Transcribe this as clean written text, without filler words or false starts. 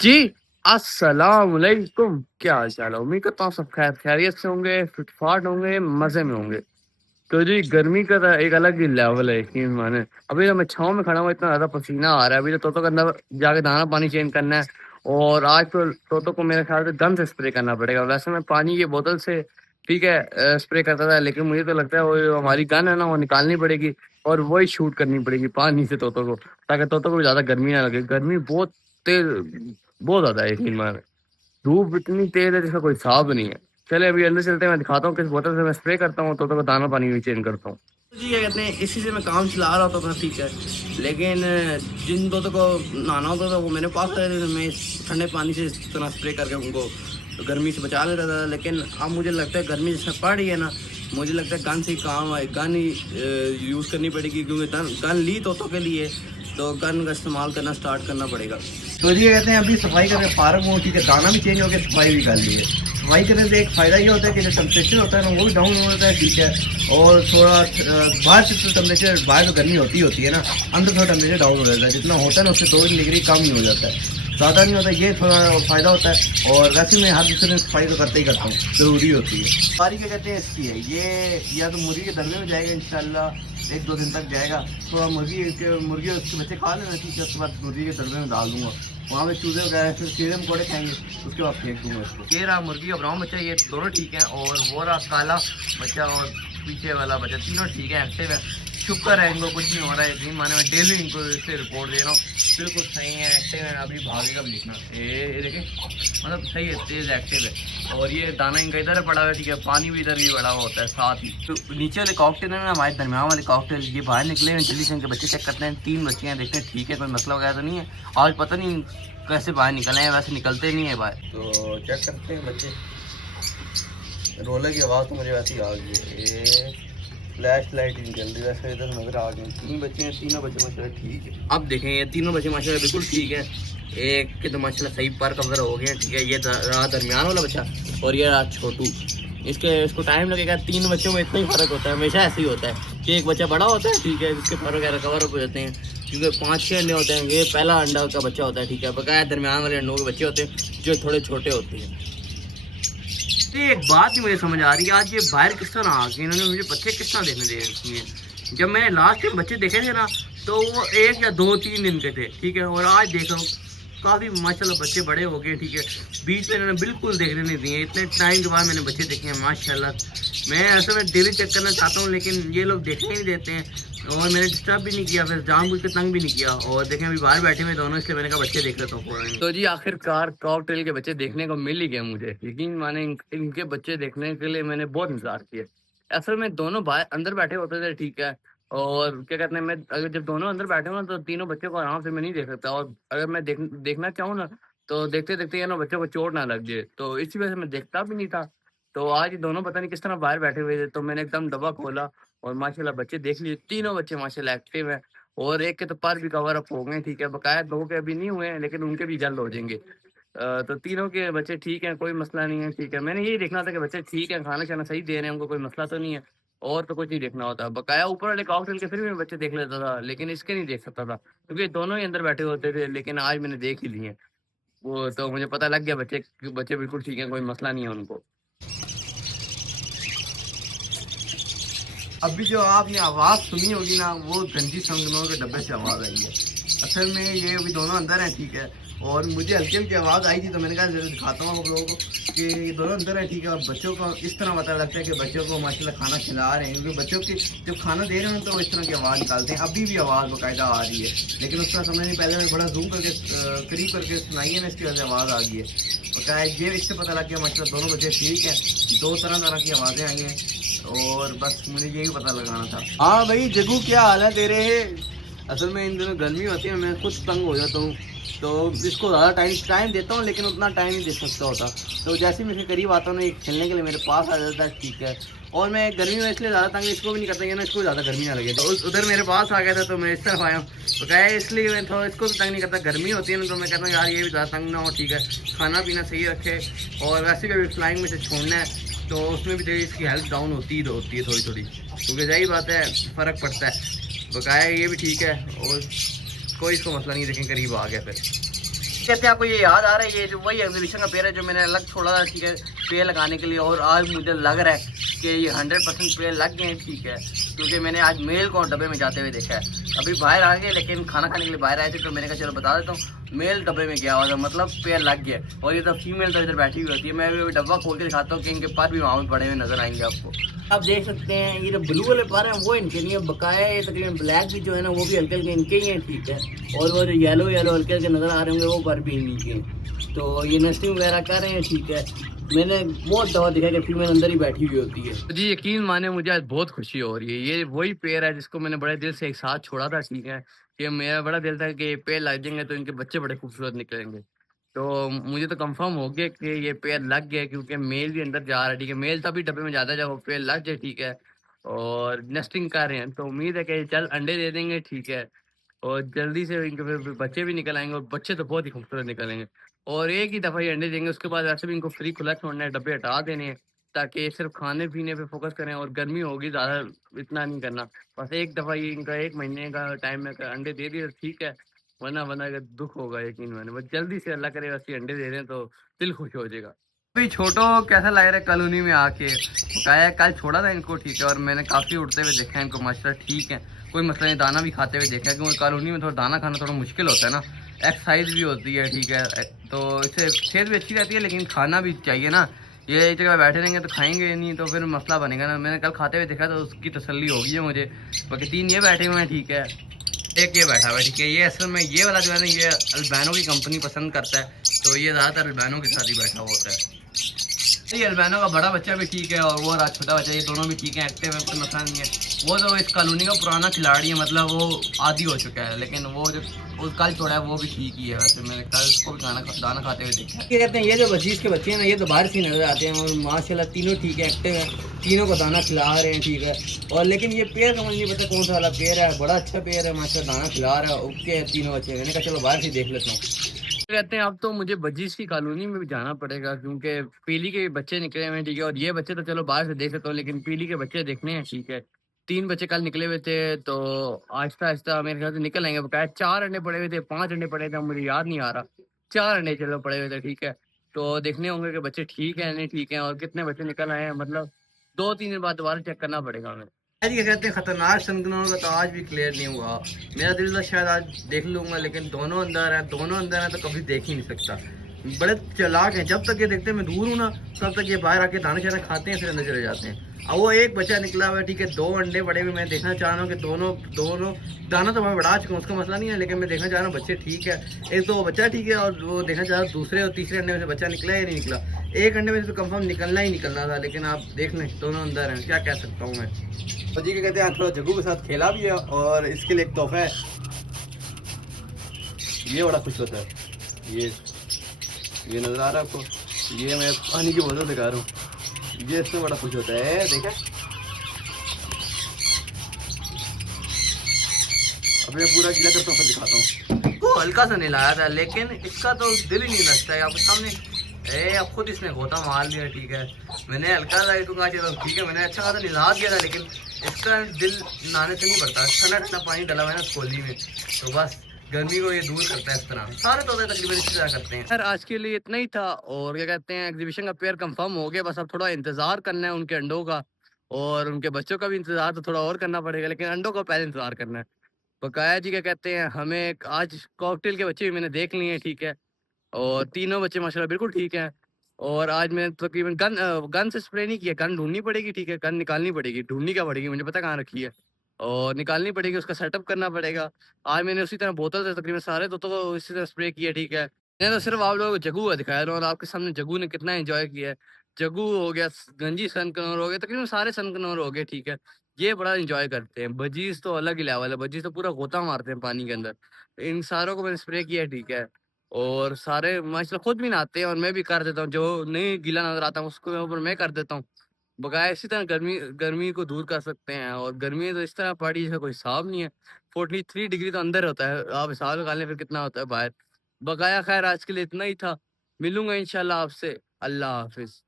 जी, अस्सलाम वालेकुम। क्या हाल-चाल है? उम्मीद करता हूँ सब खैरियत से होंगे, फिट-फाट होंगे, मज़े में होंगे। तो जी गर्मी का तो एक अलग ही लेवल है यकीन माने। अभी तो मैं छाँव में खड़ा हूँ, इतना ज़्यादा पसीना आ रहा है। अभी तो तोतो का अंदर जाके दाना पानी चेंज करना है और आज तो तोतो को मेरे ख्याल से गन से स्प्रे करना पड़ेगा। वैसे मैं पानी की बोतल से ठीक है स्प्रे करता था, लेकिन मुझे तो लगता है वो जो हमारी गन है ना, वो निकालनी पड़ेगी और वही शूट करनी पड़ेगी पानी से तोतो को, ताकि तोतो को भी ज़्यादा गर्मी ना लगे। गर्मी बहुत ज़्यादा है यकीन माने। धूप इतनी तेज़ है जिसका कोई हिसाब नहीं है। चलिए अभी अंदर चलते हैं, मैं दिखाता हूँ किस बोतल से मैं स्प्रे करता हूँ, तोतो को दाना पानी भी चेंज करता हूँ। जी, क्या कहते हैं, इसी से मैं काम चला रहा होता था ठीक है, लेकिन जिन तोतों को नहाना होता था वो मेरे पास रहते थे, मैं इस ठंडे पानी से इस तरह स्प्रे करके उनको गर्मी से बचा लेता था। लेकिन अब मुझे लगता है गर्मी जिसमें पड़ रही है ना, मुझे लगता है गन से ही काम आए, गन ही यूज़ करनी पड़ेगी क्योंकि गन ली तोतों के लिए, तो गन का इस्तेमाल करना स्टार्ट करना पड़ेगा। तो ये कहते हैं अभी सफाई करके फारग हो, ठीक है, दाना भी चेंज हो गया, सफाई भी कर ली है। सफाई करने से एक फ़ायदा ये होता है कि जो टेम्परेचर होता है ना वो भी डाउन हो जाता है, ठीक है। और थोड़ा बाहर से तो टेम्परेचर, बाहर तो गर्मी होती है ना, अंदर थोड़ा टेम्परेचर डाउन हो जाता है, जितना होता है ना उससे 2 डिग्री कम ही हो जाता है, ज़्यादा नहीं होता। ये थोड़ा फ़ायदा होता है। और वैसे मैं हर दूसरे दिन सफाई तो करते ही करता हूँ, ज़रूरी होती है। सफारी क्या कहते हैं इसकी है, ये या तो मुर्गी के दलवे में जाएगा इंशाल्लाह, 1-2 दिन तक जाएगा। थोड़ा मुर्गी उसके बच्चे खा लेना, ठीक है, उसके बाद मुर्गी के दलवे में डाल दूंगा, वहाँ पे चूजे वगैरह फिर कीड़े मकोड़े खाएंगे, उसके बाद फेंक दूंगा इसको। ये रहा मुर्गी का ब्राउन बच्चा, ये दोनों ठीक है, और वो रहा काला बच्चा और पीछे वाला बच्चा, तीनों ठीक है, एक्टिव है। शुक्र है इनको कुछ नहीं हो रहा है, यकीन माने मैं डेली इनको इससे रिपोर्ट दे रहा हूँ, बिल्कुल सही है, एक्टिव है। अभी भागेगा भी लिखना, ये देखें, मतलब सही है, तेज़ एक्टिव है। और ये दाना इनका इधर पड़ा हुआ है, ठीक है, पानी भी इधर भी पड़ा हुआ होता है साथ ही। तो नीचे वाले कॉकटेल है ना, हमारे दरमियान वाले कॉकटेल, ये बाहर निकले हैं, जल्दी से इनके बच्चे चेक करते हैं। 3 बच्चे हैं, देखते हैं ठीक है, कोई मसला वगैरह तो नहीं है। आज पता नहीं कैसे बाहर निकले हैं, वैसे निकलते नहीं है बाहर, तो चेक करते हैं बच्चे। रोलर की आवाज़ तो मुझे वैसे ही आ गई है, ये फ्लैश लाइट नहीं जल रही, वैसे इधर नजर आ गए। 3 बच्चे हैं, तीनों बच्चे माशाल्लाह ठीक है। अब देखें, ये तीनों बच्चे माशाल्लाह बिल्कुल ठीक है। एक के तो माशाल्लाह सही पर कवर हो गए हैं, ठीक है, ये रहा दरमियान वाला बच्चा और ये रहा छोटू। इसको टाइम लगेगा। 3 बच्चों में इतना ही फ़र्क होता है, हमेशा ऐसे ही होता है कि एक बच्चा बड़ा होता है, ठीक है, जिसके पर वगैरह कवर अप हो जाते हैं, क्योंकि 5-6 अंडे होते हैं। ये पहला अंडा का बच्चा होता है, ठीक है, बकाया दरमियान वाले अंडों के बच्चे होते हैं जो थोड़े छोटे होते हैं। तो एक बात नहीं मुझे समझ आ रही है, आज ये बाहर किस तरह आ गए, इन्होंने मुझे बच्चे किस तरह देखने दे रखे हैं। जब मैंने लास्ट टाइम बच्चे देखे थे ना, तो वो 1 या 2-3 दिन के थे, ठीक है, और आज देख रहा हूँ काफ़ी माशाल्लाह बच्चे बड़े हो गए, ठीक है। बीच में इन्होंने बिल्कुल देखने नहीं दिए, इतने टाइम के बाद मैंने बच्चे देखे हैं माशाल्लाह। मैं असल में डेली चेक करना चाहता हूँ, लेकिन ये लोग देखने नहीं देते हैं, और मैंने डिस्टर्ब भी नहीं किया, फिर जानबूझ के तंग भी नहीं किया। और देखें अभी बाहर बैठे हुए दोनों, इसलिए मैंने कहा बच्चे देख लेता हूँ। तो जी आखिरकार कॉकटेल के बच्चे देखने को मिल ही गए मुझे, यकीन माने इनके बच्चे देखने के लिए मैंने बहुत इंतजार किया। असल में दोनों बाहर अंदर बैठे होते थे, ठीक है, और क्या कहते हैं, मैं अगर जब दोनों अंदर बैठे हो ना, तो तीनों बच्चों को आराम से मैं नहीं देख सकता, और अगर मैं देखना चाहूँ ना, तो देखते-देखते ये ना बच्चों को चोट ना लग जाए, तो इसी वजह से मैं देखता भी नहीं था। तो आज ये दोनों पता नहीं किस तरह बाहर बैठे हुए थे, तो मैंने एकदम दबा खोला और माशाल्लाह बच्चे देख लिए। तीनों बच्चे माशाल्लाह एक्टिव हैं, और एक के तो पर भी कवर अप हो गए, ठीक है, बकाया 2 के अभी नहीं हुए हैं, लेकिन उनके भी जल्द हो जाएँगे। तो तीनों के बच्चे ठीक हैं, कोई मसला नहीं है, ठीक है। मैंने यही देखना था कि बच्चे ठीक हैं, खाना-शाना सही दे रहे हैं, उनको कोई मसला तो नहीं है, और तो कुछ नहीं देखना होता। बकाया ऊपर वाले कॉकटेल के फिर भी मैं बच्चे देख लेता था, लेकिन इसके नहीं देख सकता था, क्योंकि दोनों ही अंदर बैठे होते थे, लेकिन आज मैंने देख ही लिए। वो तो मुझे पता लग गया बच्चे बच्चे बिल्कुल ठीक हैं, कोई मसला नहीं है उनको। अभी जो आपने आवाज़ सुनी होगी ना, वो गंजी संगनों के डब्बे से आवाज़ आई है। असल में ये अभी दोनों अंदर हैं, ठीक है, और मुझे हल्की-हल्की आवाज़ आई थी, तो मैंने कहा ज़रा दिखाता हूँ आप लोगों को कि ये दोनों अंदर हैं, ठीक है। और बच्चों को इस तरह पता लगता है कि बच्चों को माशाल्लाह खाना खिला रहे हैं, क्योंकि बच्चों की जब खाना दे रहे हैं तो वो इस तरह की आवाज़ निकालते हैं। अभी भी आवाज़ बाकायदा आ रही है, लेकिन उसका समझ नहीं, पहले मैं बड़ा जूम करके करीब करके सुनाई है ना, इसकी वजह से आवाज़ आ गई है। बकाया ये इससे पता लग गया माशाल्लाह दोनों बच्चे ठीक हैं। 2 तरह-तरह की आवाज़ें आई हैं, और बस मुझे यही पता लगाना था। हाँ भाई जग्गू, क्या हाल है तेरे? असल में इन दिनों गर्मी होती है, मैं खुद तंग हो जाता हूँ, तो इसको ज़्यादा टाइम देता हूँ, लेकिन उतना टाइम नहीं दे सकता होता। तो जैसे ही मैं इसके करीब आता हूँ ना, ये खेलने के लिए मेरे पास आ जाता है, ठीक है। और मैं गर्मी में इसलिए ज़्यादा तंग इसको भी नहीं करता, ना इसको ज़्यादा गर्मी ना लगे, तो उधर मेरे पास आ गया था, तो मैं इस तरफ आया हूँ। तो क्या है, इसलिए मैं थोड़ा इसको भी तंग नहीं करता। गर्मी होती है ना, तो मैं कहता हूँ यार ये भी ज़्यादा तंग ना हो, ठीक है, खाना पीना सही रखे, और वैसे भी अभी फ्लाइंग में से छोड़ना है, तो उसमें भी तेरी इसकी हेल्थ डाउन होती है थोड़ी-थोड़ी, क्योंकि यही बात है, फ़र्क पड़ता है। बकाया ये भी ठीक है, और कोई इसको मसला नहीं, देखें करीब आ गया फिर। कहते हैं आपको ये याद आ रहा है, ये जो वही एग्जीबिशन का पेड़ है जो मैंने अलग छोड़ा था, ठीक है, पेड़ लगाने के लिए। और आज मुझे लग रहा है कि ये 100% पेड़ लग गए हैं, ठीक है, क्योंकि मैंने आज मेल को डब्बे में जाते हुए देखा है। अभी बाहर आ गए, लेकिन खाना खाने के लिए बाहर आए थे, तो मैंने कहा चलो बता देता हूँ, मेल डब्बे में गया हुआ था, मतलब पेड़ लग गया। और ये तो फीमेल तो इधर बैठी हुई होती है। मैं अभी डब्बा खोल के दिखाता हूँ कि इनके पर भी वहाँ पे पड़े हुए नजर आएंगे आपको। आप देख सकते हैं ये जो ब्लू वाले पर हैं वो इनके नहीं है, बकाया ये तकरीबन ब्लैक भी जो है ना वो भी हल्के हल्के इनके ही हैं, ठीक है। और वो जो येलो येलो हल्के हल्के नज़र आ रहे होंगे वो पर भी इन्हीं के हैं। तो ये नेस्टिंग वगैरह कर रहे हैं, ठीक है। मैंने बहुत दफ़ा देखा कि फीमेल अंदर ही बैठी हुई होती है। तो जी यकीन माने मुझे आज बहुत खुशी हो रही है। ये वही पेड़ है जिसको मैंने बड़े दिल से एक साथ छोड़ा था, ठीक है, कि मेरा बड़ा दिल था कि पेड़ लग जाएंगे तो इनके बच्चे बड़े खूबसूरत निकलेंगे। तो मुझे तो कंफर्म हो गया कि ये पेड़ लग गया, क्योंकि मेल भी अंदर जा रहा है, ठीक है। मेल तभी डब्बे में जाता है जब वो पेड़ लग जाए, ठीक है। और नेस्टिंग कर रहे हैं, तो उम्मीद है कि जल्द अंडे दे देंगे, ठीक है। और जल्दी से इनके फिर बच्चे भी निकल आएंगे, और बच्चे तो बहुत ही खूबसूरत निकलेंगे। और एक ही दफ़ा ये अंडे देंगे, उसके बाद वैसे भी इनको फ्री खुला छोड़ना है, डब्बे हटा देने हैं, ताकि ये सिर्फ खाने पीने पे फोकस करें। और गर्मी होगी ज़्यादा, इतना नहीं करना। बस एक दफ़ा ये इनका 1 महीने का टाइम में अंडे दे दिए तो ठीक है, वरना वरना अगर दुःख होगा यकीन मानिए। बस जल्दी से अल्लाह करे वैसे अंडे दे दें तो दिल खुश हो जाएगा। भाई छोटो कैसा लग रहा है कॉलोनी में आके? बकाया कल छोड़ा था इनको, ठीक है, और मैंने काफ़ी उड़ते हुए देखा है इनको, माशाल्लाह ठीक है, कोई मसला नहीं। दाना भी खाते हुए देखा है, क्योंकि कॉलोनी में थोड़ा दाना खाना थोड़ा मुश्किल होता है ना, एक्सरसाइज भी होती है, ठीक है, तो इससे सेहत भी अच्छी रहती है, लेकिन खाना भी चाहिए ना। ये एक जगह बैठे रहेंगे तो खाएंगे नहीं, तो फिर मसला बनेगा ना। मैंने कल खाते हुए देखा तो उसकी तसल्ली होगी है मुझे। बाकी 3 ये बैठे हुए हैं, ठीक है, एक ये बैठा हुआ है, ठीक है। ये असल में ये वाला जो है ना, ये अल्बानो की कंपनी पसंद करता है, तो ये ज़्यादातर अल्बानो के साथ ही बैठा हुआ होता है। ये अल्बानो का बड़ा बच्चा भी ठीक है, और वो छोटा बच्चा, ये दोनों भी ठीक है, एक्टिव है, कोई मसला नहीं है। वो तो इस कॉलोनी का पुराना खिलाड़ी है, मतलब वो आदी हो चुका है, लेकिन वो जो वो कल छोड़ा है वो भी ठीक ही है। वैसे मैंने कल उसको भी दाना खाते हुए देखा। क्या कहते हैं, ये जो वजीज के बच्चे हैं ना, ये तो बाहर से नजर आते हैं, और माशाल्लाह तीनों ठीक है, एक्टिव है, तीनों को दाना खिला रहे हैं, ठीक है। और लेकिन ये पेड़ समझ नहीं पता कौन सा वाला पेड़ है, बड़ा अच्छा पेड़ है माशाल्लाह, दाना खिला रहा है, ओके तीनों बच्चे। मैंने कहा चलो बाहर से देख लेता हूँ। कहते हैं अब तो मुझे बजीज की कॉलोनी में भी जाना पड़ेगा, क्योंकि पीली के बच्चे निकले हुए हैं, ठीक है। और ये बच्चे तो चलो बाहर से देख सकते हो, लेकिन पीली के बच्चे देखने हैं, ठीक है। 3 बच्चे कल निकले हुए थे, तो आहिस्ता आहिस्ता मेरे ख्याल से निकल आएंगे। बकाया 4 अंडे पड़े हुए थे, 5 अंडे पड़े थे, मुझे याद नहीं आ रहा। 4 अंडे चलो पड़े हुए थे, ठीक है। तो देखने होंगे कि बच्चे ठीक है नहीं ठीक है, और कितने बच्चे निकल आए हैं, मतलब 2-3 दिन बाद दोबारा चेक करना पड़ेगा हमें। आज क्या कहते हैं, खतरनाक संगनों का तो आज भी क्लियर नहीं हुआ। मेरा दिल था शायद आज देख लूंगा, लेकिन दोनों अंदर है, दोनों अंदर है, तो कभी देख ही नहीं सकता। बड़े चालाक हैं, जब तक ये देखते हैं मैं दूर हूँ ना, तब तक ये बाहर आके दाना चाना खाते हैं, फिर अंदर चले जाते हैं। अब वो एक बच्चा निकला हुआ है, ठीक है, 2 अंडे बड़े हुए। मैं देखना चाह रहा हूँ कि दोनों दोनों दाना तो मैं बढ़ा चुका हूँ, उसका मसला नहीं है, लेकिन मैं देखना चाह रहा हूँ बच्चे ठीक है। एक तो बच्चा ठीक है, और वो देखना चाह रहा हूँ दूसरे और तीसरे अंडे में से बच्चा निकला या नहीं निकला। एक अंडे में से तो कंफर्म निकलना ही निकलना था, लेकिन आप देख लें दोनों अंदर हैं, क्या कह सकता हूँ मैं। तो जी क्या कहते हैं, थोड़ा जग्गू के साथ खेला भी है, और इसके लिए एक तोहफा है, ये बड़ा खुश होता है। ये नजर आ रहा है आपको, ये मैं पानी की बोतल दिखा रहा हूँ, ये इसमें बड़ा खुश होता है, देखा। अब मैं पूरा गीला करता हूँ, फिर दिखाता हूँ। वो हल्का सा नहलाया था, लेकिन इसका तो दिल ही नहीं नचता है आपके सामने। अब खुद इसने गोता मार लिया, ठीक है। मैंने हल्का सा तो कहा चलो ठीक है, मैंने अच्छा खासा नहला दिया था, लेकिन इसका दिल नहाने से नहीं भरता। ठंडा ठंडा पानी डाला हुआ है ना कोहली में, तो बस गर्मी को ये दूर करता है। इस तरह सारे तोते तकरीबन इसी तरह करते हैं। यार आज के लिए इतना ही था, और क्या कहते हैं, एग्जीबिशन का पेयर कंफर्म हो गया, बस अब थोड़ा इंतजार करना है उनके अंडों का, और उनके बच्चों का भी इंतजार तो थोड़ा और करना पड़ेगा, लेकिन अंडों का पहले इंतजार करना है। बकाया जी क्या कहते हैं, हमें आज कॉकटेल के बच्चे भी मैंने देख लिए हैं, ठीक है। और तीनों बच्चे माशाल्लाह बिल्कुल ठीक हैं। और आज मैंने तकरीबन गन से स्प्रे नहीं किया, गन ढूंढनी पड़ेगी, ठीक है, गन निकालनी पड़ेगी, ढूंढनी क्या पड़ेगी मुझे पता कहाँ रखी है, और निकालनी पड़ेगी, उसका सेटअप करना पड़ेगा। आज मैंने उसी तरह बोतल से तकरीबन सारे तोतों को इसी तरह स्प्रे किया, ठीक है। मैंने तो सिर्फ आप लोगों को जग्गू का दिखाया था, और आपके सामने जग्गू ने कितना एंजॉय किया है। जग्गू हो गया, गंजी सनकनौर हो गया, तकरीबन सारे सनकनौर हो गए, ठीक है। ये बड़ा एंजॉय करते हैं। बजीज तो अलग ही लेवल है, बजीज तो पूरा गोता मारते हैं पानी के अंदर। इन सारों को मैंने स्प्रे किया, ठीक है। और सारे माशाल्लाह खुद भी नहाते हैं, और मैं भी कर देता हूँ, जो नहीं गीला नजर आता हूँ उसको ऊपर मैं कर देता हूँ। बकाया इसी तरह गर्मी गर्मी को दूर कर सकते हैं। और गर्मी तो इस तरह पड़ी जिसका कोई हिसाब नहीं है। 43 डिग्री तो अंदर होता है, आप हिसाब लगा लें फिर कितना होता है बाहर। बकाया खैर आज के लिए इतना ही था, मिलूंगा इंशाल्लाह आपसे। अल्लाह हाफिज।